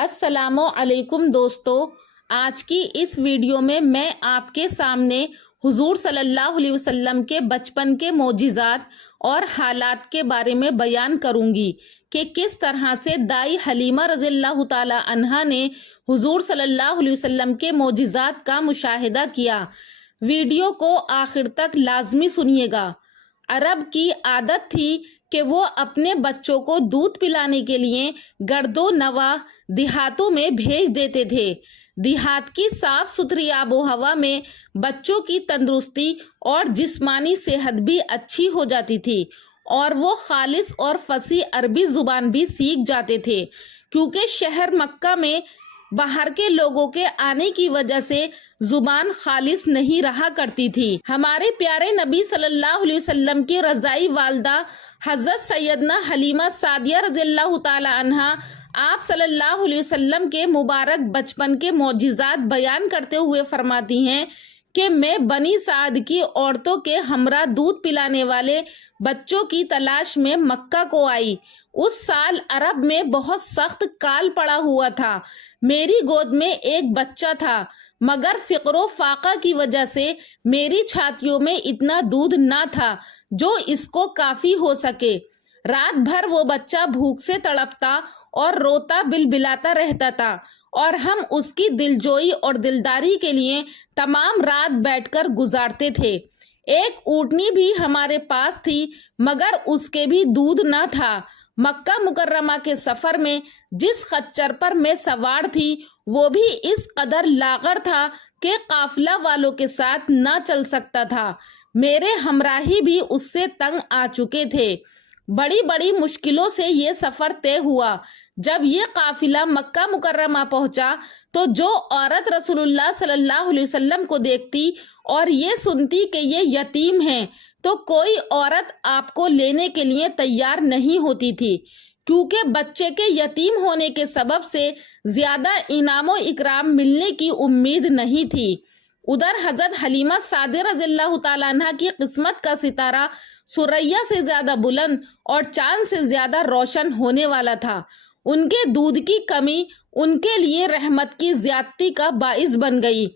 السلام علیکم دوستو، آج کی اس ویڈیو میں آپ کے سامنے حضور صلی اللہ علیہ وسلم کے بچپن کے معجزات اور حالات کے بارے میں بیان کروں گی کہ کس طرح سے دائی حلیمہ رضی اللہ تعالی عنہا نے حضور صلی اللہ علیہ وسلم کے معجزات کا مشاہدہ کیا۔ ویڈیو کو آخر تک لازمی سنیے گا۔ عرب کی عادت تھی کہ وہ اپنے بچوں کو دودھ پلانے کے لیے گرد و نواح دیہاتوں میں بھیج دیتے تھے۔ دیہات کی صاف ستھری آب و ہوا میں بچوں کی تندرستی اور جسمانی صحت بھی اچھی ہو جاتی تھی اور وہ خالص اور فصیح عربی زبان بھی سیکھ جاتے تھے، کیونکہ شہر مکہ میں باہر کے لوگوں کے آنے کی وجہ سے زبان خالص نہیں رہا کرتی تھی۔ ہمارے پیارے نبی صلی اللہ علیہ وسلم کی رضائی والدہ حضرت سیدنا حلیمہ سعدیہ رضی اللہ تعالی عنہا آپ صلی اللہ علیہ وسلم کے مبارک بچپن کے معجزات بیان کرتے ہوئے فرماتی ہیں کہ میں بنی سعد کی عورتوں کے ہمراہ دودھ پلانے والے بچوں کی تلاش میں مکہ کو آئی۔ اس سال عرب میں بہت سخت کال پڑا ہوا تھا۔ میری گود میں ایک بچہ تھا، مگر فقر و فاقہ کی وجہ سے میری چھاتیوں میں اتنا دودھ نہ تھا جو اس کو کافی ہو سکے۔ رات بھر وہ بچہ بھوک سے تڑپتا اور روتا بلبلاتا رہتا تھا اور ہم اس کی دلجوئی اور دلداری کے لیے تمام رات بیٹھ کر گزارتے تھے۔ ایک اونٹنی بھی ہمارے پاس تھی، مگر اس کے بھی دودھ نہ تھا۔ مکہ مکرمہ کے سفر میں جس خچر پر میں سوار تھی وہ بھی اس قدر لاغر تھا کہ قافلہ والوں کے ساتھ نہ چل سکتا تھا۔ میرے ہمراہی بھی اس سے تنگ آ چکے تھے۔ بڑی بڑی مشکلوں سے یہ سفر طے ہوا۔ جب یہ قافلہ مکہ مکرمہ پہنچا تو جو عورت رسول اللہ صلی اللہ علیہ وسلم کو دیکھتی اور یہ سنتی کہ یہ یتیم ہیں تو کوئی عورت آپ کو لینے کے لیے تیار نہیں ہوتی تھی، کیونکہ بچے کے یتیم ہونے کے سبب سے زیادہ انعام و اکرام ملنے کی امید نہیں تھی۔ ادھر حضرت حلیمہ سعدیہ رضی اللہ تعالیٰ عنہ کی قسمت کا ستارہ سریا سے زیادہ بلند اور چاند سے زیادہ روشن ہونے والا تھا۔ ان کے دودھ کی کمی ان کے لیے رحمت کی زیادتی کا باعث بن گئی،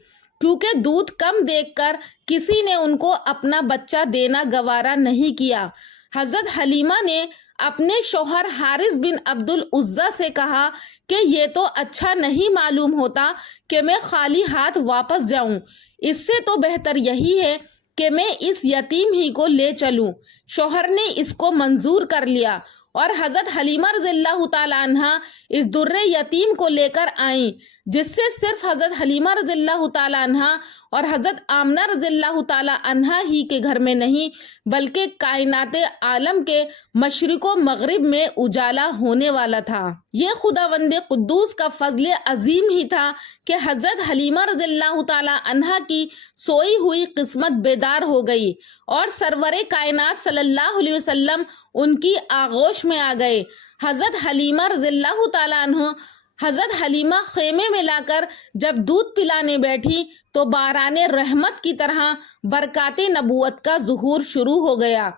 کیونکہ دودھ کم دیکھ کر کسی نے ان کو اپنا بچہ دینا گوارا نہیں کیا۔ حضرت حلیمہ نے اپنے شوہر حارث بن عبد العزیٰ سے کہا کہ یہ تو اچھا نہیں معلوم ہوتا کہ میں خالی ہاتھ واپس جاؤں، اس سے تو بہتر یہی ہے کہ میں اس یتیم ہی کو لے چلوں۔ شوہر نے اس کو منظور کر لیا اور حضرت حلیمہ رضی اللہ تعالی عنہا اس در یتیم کو لے کر آئیں، جس سے صرف حضرت حلیمہ رضی اللہ تعالی عنہا اور حضرت آمنہ رضی اللہ تعالی عنہا ہی کے گھر میں نہیں بلکہ کائنات عالم کے مشرق و مغرب میں اجالا ہونے والا تھا۔ یہ خداوند قدوس کا فضل عظیم ہی تھا کہ حضرت حلیمہ رضی اللہ تعالی عنہا کی سوئی ہوئی قسمت بیدار ہو گئی اور سرور کائنات صلی اللہ علیہ وسلم ان کی آغوش میں آ گئے۔ حضرت حلیمہ رضی اللہ تعالی عنہ حضرت حلیمہ خیمے میں لا کر جب دودھ پلانے بیٹھی تو باران رحمت کی طرح برکات نبوت کا ظہور شروع ہو گیا۔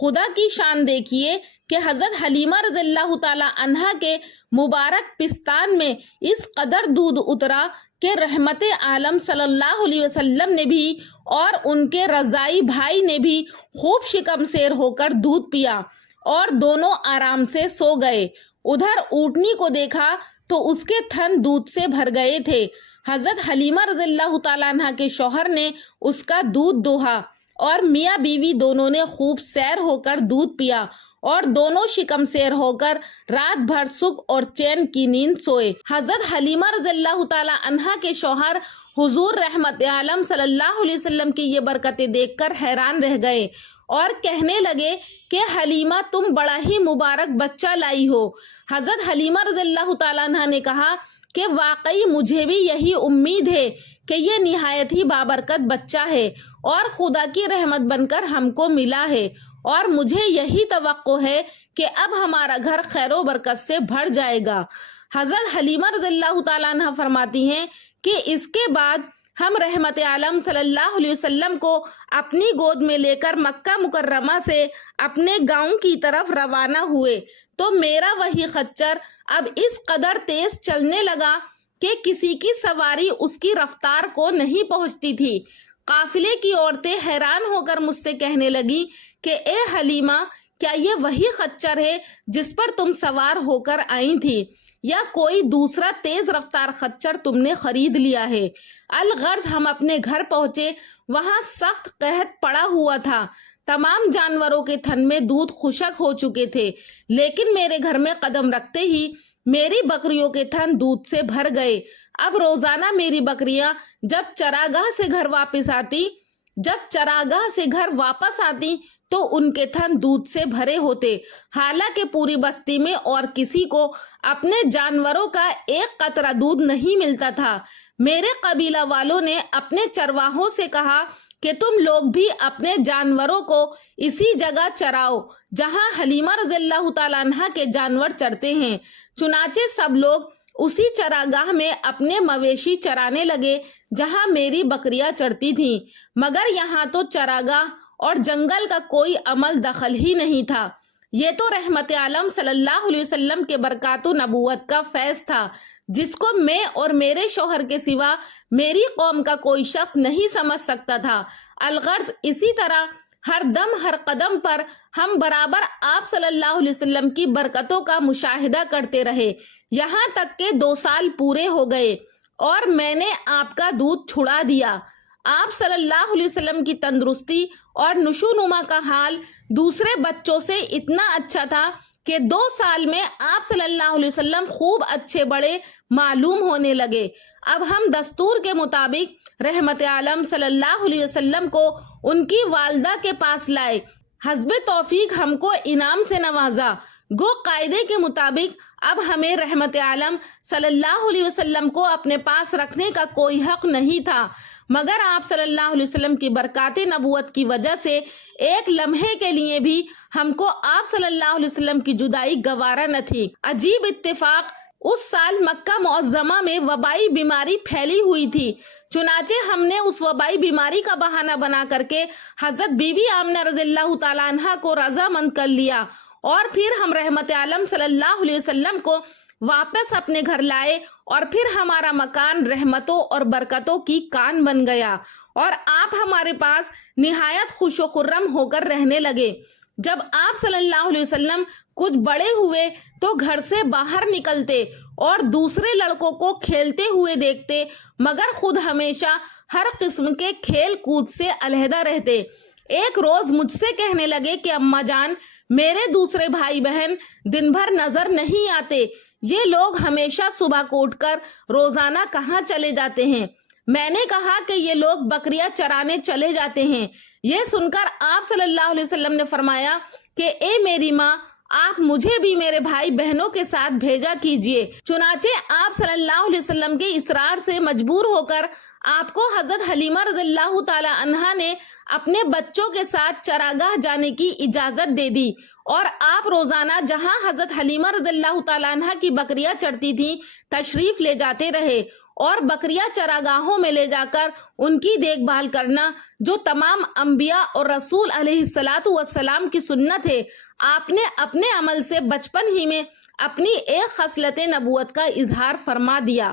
خدا کی شان دیکھیے کہ حضرت حلیمہ رضی اللہ تعالی عنہا کے مبارک پستان میں اس قدر دودھ اترا کہ رحمت عالم صلی اللہ علیہ وسلم نے بھی اور ان کے رضائی بھائی نے بھی خوب شکم سیر ہو کر دودھ پیا اور دونوں آرام سے سو گئے۔ ادھر اونٹنی کو دیکھا تو اس کے تھن دودھ سے بھر گئے تھے۔ حضرت حلیمہ رضی اللہ تعالیٰ عنہ کے شوہر نے اس کا دودھ دوہا اور میاں بیوی دونوں نے خوب سیر ہو کر دودھ پیا اور دونوں شکم سیر ہو کر رات بھر سکھ اور چین کی نیند سوئے۔ حضرت حلیمہ رضی اللہ تعالیٰ عنہ کے شوہر حضور رحمت عالم صلی اللہ علیہ وسلم کی یہ برکتیں دیکھ کر حیران رہ گئے اور کہنے لگے کہ حلیمہ تم بڑا ہی مبارک بچہ لائی ہو۔ حضرت حلیمہ رضی اللہ تعالیٰ عنہ نے کہا کہ واقعی مجھے بھی یہی امید ہے کہ یہ نہایت ہی بابرکت بچہ ہے اور خدا کی رحمت بن کر ہم کو ملا ہے، اور مجھے یہی توقع ہے کہ اب ہمارا گھر خیر و برکت سے بھر جائے گا۔ حضرت حلیمہ رضی اللہ تعالیٰ عنہ فرماتی ہیں کہ اس کے بعد ہم رحمت عالم صلی اللہ علیہ وسلم کو اپنی گود میں لے کر مکہ مکرمہ سے اپنے گاؤں کی طرف روانہ ہوئے تو میرا وہی خچر اب اس قدر تیز چلنے لگا کہ کسی کی سواری اس کی رفتار کو نہیں پہنچتی تھی۔ قافلے کی عورتیں حیران ہو کر مجھ سے کہنے لگی کہ اے حلیمہ، کیا یہ وہی خچر ہے جس پر تم سوار ہو کر آئی تھی، یا کوئی دوسرا تیز رفتار خچر تم نے خرید لیا ہے؟ الغرض ہم اپنے گھر پہنچے، وہاں سخت قحط پڑا ہوا تھا، تمام جانوروں کے تھن میں دودھ خشک ہو چکے تھے، لیکن میرے گھر میں قدم رکھتے ہی میری بکریوں کے تھن دودھ سے بھر گئے۔ اب روزانہ میری بکریاں جب چراگاہ سے گھر واپس آتی تو ان کے تھن دودھ سے بھرے ہوتے، حالانکہ پوری بستی میں اور کسی کو اپنے جانوروں کا ایک قطرہ دودھ نہیں ملتا تھا۔ میرے قبیلہ والوں نے اپنے چرواہوں سے کہا کہ تم لوگ بھی اپنے جانوروں کو اسی جگہ چراؤ جہاں حلیمہ رضی اللہ تعالیٰ عنہ کے جانور چرتے ہیں۔ چنانچہ سب لوگ اسی چراگاہ میں اپنے مویشی چرانے لگے جہاں میری بکریاں چرتی تھیں، مگر یہاں تو چراگاہ اور جنگل کا کوئی عمل دخل ہی نہیں تھا۔ یہ تو رحمت عالم صلی اللہ علیہ وسلم کے برکات و نبوت کا فیض تھا، جس کو میں اور میرے شوہر کے سوا میری قوم کا کوئی شخص نہیں سمجھ سکتا تھا۔ الغرض اسی طرح ہر دم ہر قدم پر ہم برابر آپ صلی اللہ علیہ وسلم کی برکتوں کا مشاہدہ کرتے رہے، یہاں تک کہ 2 سال پورے ہو گئے اور میں نے آپ کا دودھ چھڑا دیا۔ آپ صلی اللہ علیہ وسلم کی تندرستی اور نشو نما کا حال دوسرے بچوں سے اتنا اچھا تھا کہ 2 سال میں آپ صلی اللہ علیہ وسلم خوب اچھے بڑے معلوم ہونے لگے۔ اب ہم دستور کے مطابق رحمت عالم صلی اللہ علیہ وسلم کو ان کی والدہ کے پاس لائے۔ حسب توفیق ہم کو انعام سے نوازا۔ گو قاعدے کے مطابق اب ہمیں رحمت عالم صلی اللہ علیہ وسلم کو اپنے پاس رکھنے کا کوئی حق نہیں تھا، مگر آپ صلی اللہ علیہ وسلم کی برکات نبوت کی وجہ سے ایک لمحے کے لیے بھی ہم کو آپ صلی اللہ علیہ وسلم کی جدائی گوارا نہ تھی۔ عجیب اتفاق، اس سال مکہ معظمہ میں وبائی بیماری پھیلی ہوئی تھی، چنانچہ ہم نے اس وبائی بیماری کا بہانہ بنا کر کے حضرت بی بی آمنہ رضی اللہ تعالیٰ عنہ کو رضامند کر لیا، اور پھر ہم رحمت عالم صلی اللہ علیہ وسلم کو واپس اپنے گھر لائے، اور پھر ہمارا مکان رحمتوں اور برکتوں کی کان بن گیا، اور آپ ہمارے پاس نہایت خوش و خرم ہو کر رہنے لگے۔ جب آپ صلی اللہ علیہ وسلم کچھ بڑے ہوئے تو گھر سے باہر نکلتے اور دوسرے لڑکوں کو کھیلتے ہوئے دیکھتے، مگر خود ہمیشہ ہر قسم کے کھیل کود سے علیحدہ رہتے۔ ایک روز مجھ سے کہنے لگے کہ اماں جان، میرے دوسرے بھائی بہن دن بھر نظر نہیں آتے، یہ لوگ ہمیشہ صبح کو اٹھ کر روزانہ کہاں چلے جاتے ہیں؟ میں نے کہا کہ یہ لوگ بکریاں چرانے چلے جاتے ہیں۔ یہ سن کر آپ صلی اللہ علیہ وسلم نے فرمایا کہ اے میری ماں، آپ مجھے بھی میرے بھائی بہنوں کے ساتھ بھیجا کیجیے۔ چنانچہ آپ صلی اللہ علیہ وسلم کے اصرار سے مجبور ہو کر آپ کو حضرت حلیمہ رضی اللہ تعالی عنہا نے اپنے بچوں کے ساتھ چراگاہ جانے کی اجازت دے دی، اور آپ روزانہ جہاں حضرت حلیمہ رضی اللہ تعالی عنہا کی بکریاں چرتی تھیں تشریف لے جاتے رہے، اور بکریاں چراگاہوں میں لے جا کر ان کی دیکھ بھال کرنا جو تمام انبیاء اور رسول علیہ الصلاۃ والسلام کی سنت ہے، آپ نے اپنے عمل سے بچپن ہی میں اپنی ایک خصلت نبوت کا اظہار فرما دیا۔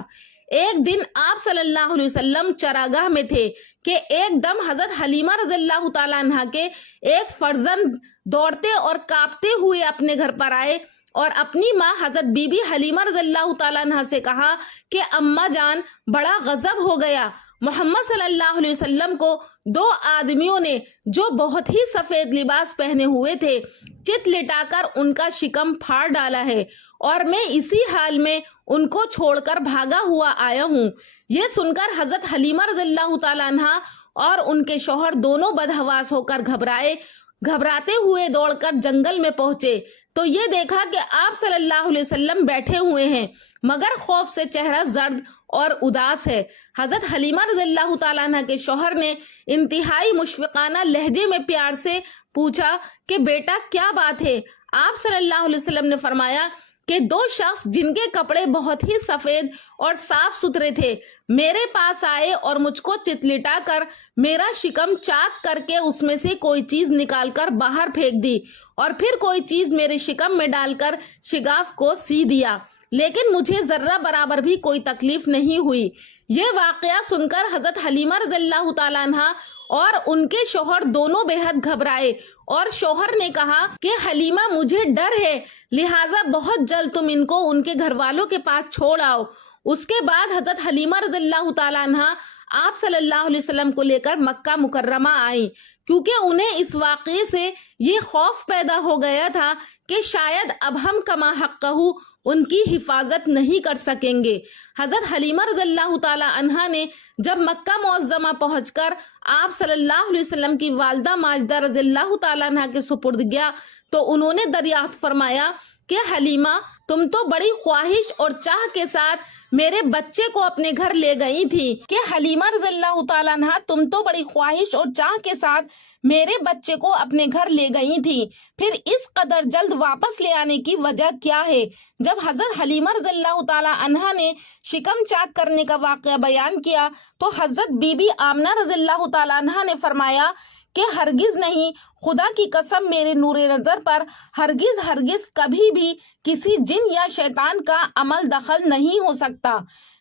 ایک دن آپ صلی اللہ علیہ وسلم چراگاہ میں تھے کہ ایک دم حضرت حلیمہ رضی اللہ تعالیٰ عنہ کے ایک فرزند دوڑتے اور کانپتے ہوئے اپنے گھر پر آئے، اور اپنی ماں حضرت بی بی حلیمہ رضی اللہ تعالیٰ عنہ سے کہا کہ اماں جان، بڑا غضب ہو گیا، محمد صلی اللہ علیہ وسلم کو 2 آدمیوں نے جو بہت ہی سفید لباس پہنے ہوئے تھے چت لٹا کر ان کا شکم پھاڑ ڈالا ہے، اور میں اسی حال میں ان کو چھوڑ کر بھاگا ہوا آیا ہوں۔ یہ سن کر حضرت حلیمہ رضی اللہ تعالیٰ عنہ اور ان کے شوہر دونوں بدحواس ہو کر گھبراتے ہوئے دوڑ کر جنگل میں پہنچے تو یہ دیکھا کہ آپ صلی اللہ علیہ وسلم بیٹھے ہوئے ہیں، مگر خوف سے چہرہ زرد اور اداس ہے۔ حضرت حلیمہ رضی اللہ تعالیٰ عنہ کے شوہر نے انتہائی مشفقانہ لہجے میں پیار سے پوچھا کہ بیٹا کیا بات ہے؟ آپ صلی اللہ علیہ وسلم نے فرمایا کہ دو شخص جن کے کپڑے بہت ہی سفید اور صاف ستھرے تھے میرے پاس آئے اور مجھ کو چتلٹا کر میرا شکم چاک کر کے اس میں سے کوئی چیز نکال کر باہر پھینک دی اور پھر کوئی چیز میرے شکم میں ڈال کر شگاف کو سی دیا، لیکن مجھے ذرہ برابر بھی کوئی تکلیف نہیں ہوئی۔ یہ واقعہ سن کر حضرت حلیمہ رضی اللہ تعالیٰ عنہ اور ان کے شوہر دونوں بے حد گھبرائے اور شوہر نے کہا کہ حلیمہ مجھے ڈر ہے، لہٰذا بہت جلد تم ان کو ان کے گھر والوں کے پاس چھوڑ آؤ۔ اس کے بعد حضرت حلیمہ رضی اللہ تعالیٰ عنہ آپ صلی اللہ علیہ وسلم کو لے کر مکہ مکرمہ آئیں، کیونکہ انہیں اس واقعے سے یہ خوف پیدا ہو گیا تھا کہ شاید اب ہم کما حقہ ان کی حفاظت نہیں کر سکیں گے۔ حضرت حلیمہ رضی اللہ تعالیٰ عنہا نے جب مکہ معظمہ پہنچ کر آپ صلی اللہ علیہ وسلم کی والدہ ماجدہ رضی اللہ تعالیٰ عنہا کے سپرد کیا تو انہوں نے دریافت فرمایا کہ حلیمہ تم تو بڑی خواہش اور چاہ کے ساتھ میرے بچے کو اپنے گھر لے گئی تھی کہ حلیمہ رضی اللہ تعالیٰ عنہا تم تو بڑی خواہش اور چاہ کے ساتھ میرے بچے کو اپنے گھر لے گئی تھی، پھر اس قدر جلد واپس لے آنے کی وجہ کیا ہے؟ جب حضرت حلیمہ رضی اللہ تعالیٰ عنہا نے شکم چاک کرنے کا واقعہ بیان کیا تو حضرت بی بی آمنہ رضی اللہ تعالیٰ عنہا نے فرمایا کہ ہرگز نہیں، خدا کی قسم میرے نور نظر پر ہرگز کبھی بھی کسی جن یا شیطان کا عمل دخل نہیں ہو سکتا،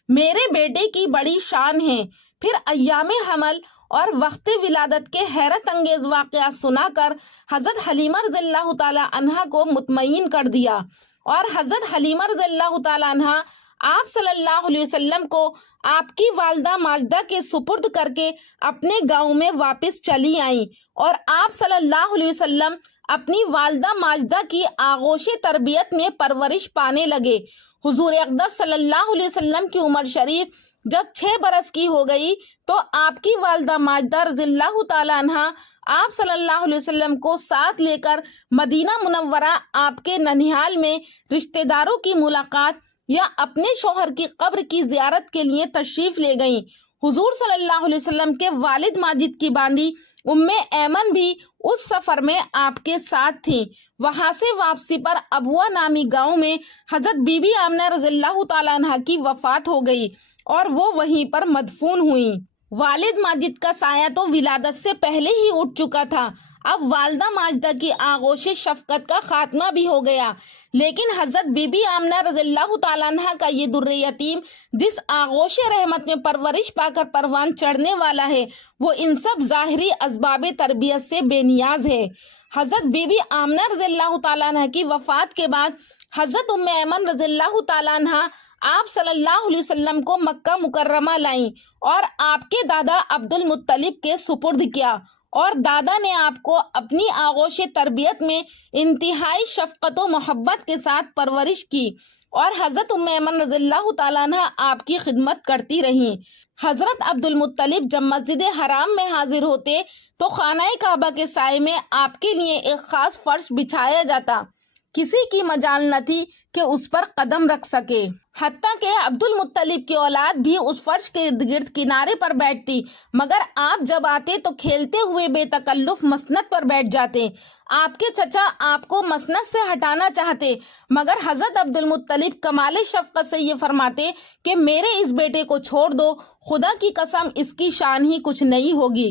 میرے بیٹے کی بڑی شان ہے۔ پھر ایام حمل اور وقت ولادت کے حیرت انگیز واقعات سنا کر حضرت حلیمہ رضی اللہ تعالیٰ عنہا کو مطمئن کر دیا اور حضرت حلیمہ رضی اللہ تعالیٰ عنہا آپ صلی اللہ علیہ وسلم کو آپ کی والدہ ماجدہ کے سپرد کر کے اپنے گاؤں میں واپس چلی آئیں اور آپ صلی اللہ علیہ وسلم اپنی والدہ ماجدہ کی آغوش تربیت میں پرورش پانے لگے۔ حضور اقدس صلی اللہ علیہ وسلم کی عمر شریف جب 6 برس کی ہو گئی تو آپ کی والدہ ماجدہ رضی اللہ تعالیٰ عنہا آپ صلی اللہ علیہ وسلم کو ساتھ لے کر مدینہ منورہ آپ کے ننھیال میں رشتہ داروں کی ملاقات یا اپنے شوہر کی قبر کی زیارت کے لیے تشریف لے گئیں۔ حضور صلی اللہ علیہ وسلم کے والد ماجد کی باندی ام ایمن بھی اس سفر میں آپ کے ساتھ تھیں۔ وہاں سے واپسی پر ابوا نامی گاؤں میں حضرت بی بی آمنہ رضی اللہ تعالیٰ عنہا کی وفات ہو گئی اور وہ وہیں پر مدفون ہوئیں۔ والد ماجد کا سایہ تو ولادت سے پہلے ہی اٹھ چکا تھا، اب والدہ ماجدہ کی آغوش شفقت کا خاتمہ بھی ہو گیا، لیکن حضرت بی بی آمنہ رضی اللہ تعالیٰ عنہا کا یہ در یتیم جس آغوش رحمت میں پرورش پا کر پروان چڑھنے والا ہے وہ ان سب ظاہری اسباب تربیت سے بے نیاز ہے۔ حضرت بی بی آمنہ رضی اللہ تعالیٰ عنہا کی وفات کے بعد حضرت ام ایمن رضی اللہ تعالیٰ عنہا آپ صلی اللہ علیہ وسلم کو مکہ مکرمہ لائیں اور آپ کے دادا عبد المطلب کے سپرد کیا اور دادا نے آپ کو اپنی آغوش تربیت میں انتہائی شفقت و محبت کے ساتھ پرورش کی اور حضرت ام ایمن رضی اللہ تعالیٰ عنہ آپ کی خدمت کرتی رہیں۔ حضرت عبد المطلب جب مسجد حرام میں حاضر ہوتے تو خانہ کعبہ کے سائے میں آپ کے لیے ایک خاص فرش بچھایا جاتا، کسی کی مجال نہ تھی کہ اس پر قدم رکھ سکے، حتیٰ کہ عبد المطلب کی اولاد بھی اس فرش کے ارد گرد کنارے پر بیٹھتی، مگر آپ جب آتے تو کھیلتے ہوئے بے تکلف مسند پر بیٹھ جاتے۔ آپ کے چچا آپ کو مسند سے ہٹانا چاہتے، مگر حضرت عبد المطلب کمال شفقت سے یہ فرماتے کہ میرے اس بیٹے کو چھوڑ دو، خدا کی قسم اس کی شان ہی کچھ نہیں ہوگی۔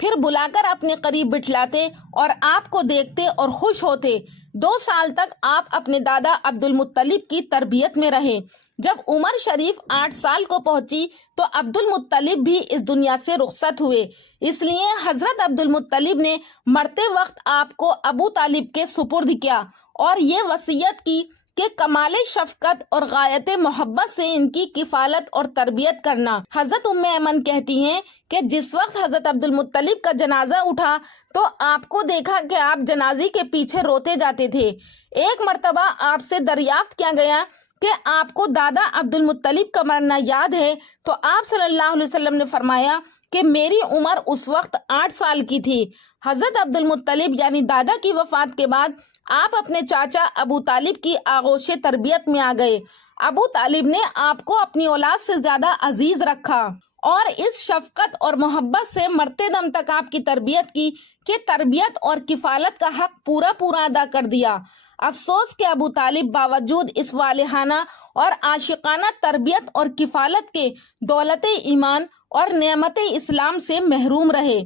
پھر بلا کر اپنے قریب بٹھلاتے اور آپ کو دیکھتے اور خوش ہوتے۔ 2 سال تک آپ اپنے دادا عبد المطلب کی تربیت میں رہے۔ جب عمر شریف 8 سال کو پہنچی تو عبد المطلب بھی اس دنیا سے رخصت ہوئے، اس لیے حضرت عبد المطلب نے مرتے وقت آپ کو ابو طالب کے سپرد کیا اور یہ وصیت کی کہ کمال شفقت اور غایت محبت سے ان کی کفالت اور تربیت کرنا۔ حضرت ام ایمن کہتی ہیں کہ جس وقت حضرت عبد المطلب کا جنازہ اٹھا تو آپ کو دیکھا کہ آپ جنازے کے پیچھے روتے جاتے تھے۔ ایک مرتبہ آپ سے دریافت کیا گیا کہ آپ کو دادا عبد المطلب کا مرنا یاد ہے تو آپ صلی اللہ علیہ وسلم نے فرمایا کہ میری عمر اس وقت 8 سال کی تھی۔ حضرت عبد المطلب یعنی دادا کی وفات کے بعد آپ اپنے چاچا ابو طالب کی آغوش تربیت میں آ گئے۔ ابو طالب نے آپ کو اپنی اولاد سے زیادہ عزیز رکھا اور اس شفقت اور محبت سے مرتے دم تک آپ کی تربیت کی کہ تربیت اور کفالت کا حق پورا ادا کر دیا۔ افسوس کہ ابو طالب باوجود اس والہانہ اور عاشقانہ تربیت اور کفالت کے دولت ایمان اور نعمت اسلام سے محروم رہے۔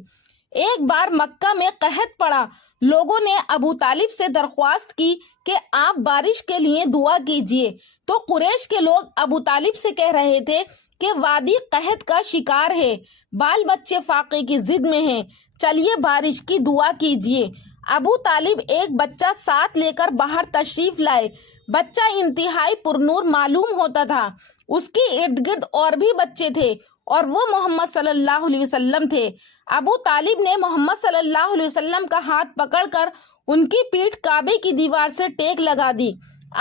ایک بار مکہ میں قحط پڑا، لوگوں نے ابو طالب سے درخواست کی کہ آپ بارش کے لیے دعا کیجیے، تو قریش کے لوگ ابو طالب سے کہہ رہے تھے کہ وادی قحط کا شکار ہے، بال بچے فاقے کی ضد میں ہیں، چلیے بارش کی دعا کیجیے۔ ابو طالب ایک بچہ ساتھ لے کر باہر تشریف لائے۔ بچہ انتہائی پرنور معلوم ہوتا تھا۔ اس کے ارد گرد اور بھی بچے تھے اور وہ محمد صلی اللہ علیہ وسلم تھے۔ ابو طالب نے محمد صلی اللہ علیہ وسلم کا ہاتھ پکڑ کر ان کی پیٹھ کعبے کی دیوار سے ٹیک لگا دی۔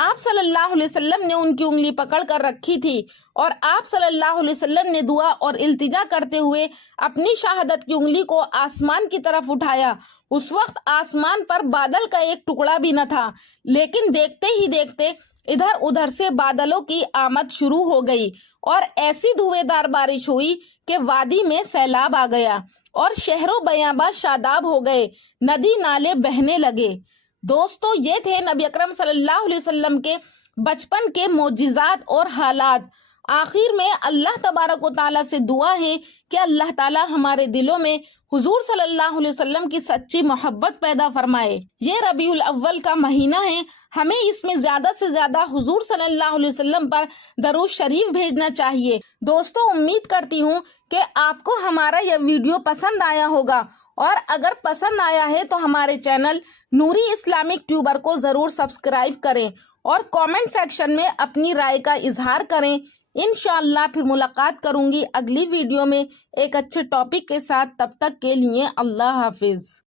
آپ صلی اللہ علیہ وسلم نے ان کی انگلی پکڑ کر رکھی تھی اور آپ صلی اللہ علیہ وسلم نے دعا اور التجا کرتے ہوئے اپنی شہادت کی انگلی کو آسمان کی طرف اٹھایا۔ اس وقت آسمان پر بادل کا ایک ٹکڑا بھی نہ تھا، لیکن دیکھتے ہی دیکھتے ادھر ادھر سے بادلوں کی آمد شروع ہو گئی اور ایسی دھویں دار بارش ہوئی کہ وادی میں سیلاب آ گیا اور شہر و بیاباں شاداب ہو گئے، ندی نالے بہنے لگے۔ دوستو، یہ تھے نبی اکرم صلی اللہ علیہ وسلم کے بچپن کے معجزات اور حالات۔ آخر میں اللہ تبارک و تعالیٰ سے دعا ہے کہ اللہ تعالیٰ ہمارے دلوں میں حضور صلی اللہ علیہ وسلم کی سچی محبت پیدا فرمائے۔ یہ ربیع الاول کا مہینہ ہے، ہمیں اس میں زیادہ سے زیادہ حضور صلی اللہ علیہ وسلم پر درود شریف بھیجنا چاہیے۔ دوستو، امید کرتی ہوں کہ آپ کو ہمارا یہ ویڈیو پسند آیا ہوگا، اور اگر پسند آیا ہے تو ہمارے چینل نوری اسلامک ٹیوبر کو ضرور سبسکرائب کریں اور کامنٹ سیکشن میں اپنی رائے کا اظہار کریں۔ انشاءاللہ پھر ملاقات کروں گی اگلی ویڈیو میں ایک اچھے ٹاپک کے ساتھ۔ تب تک کے لیے اللہ حافظ۔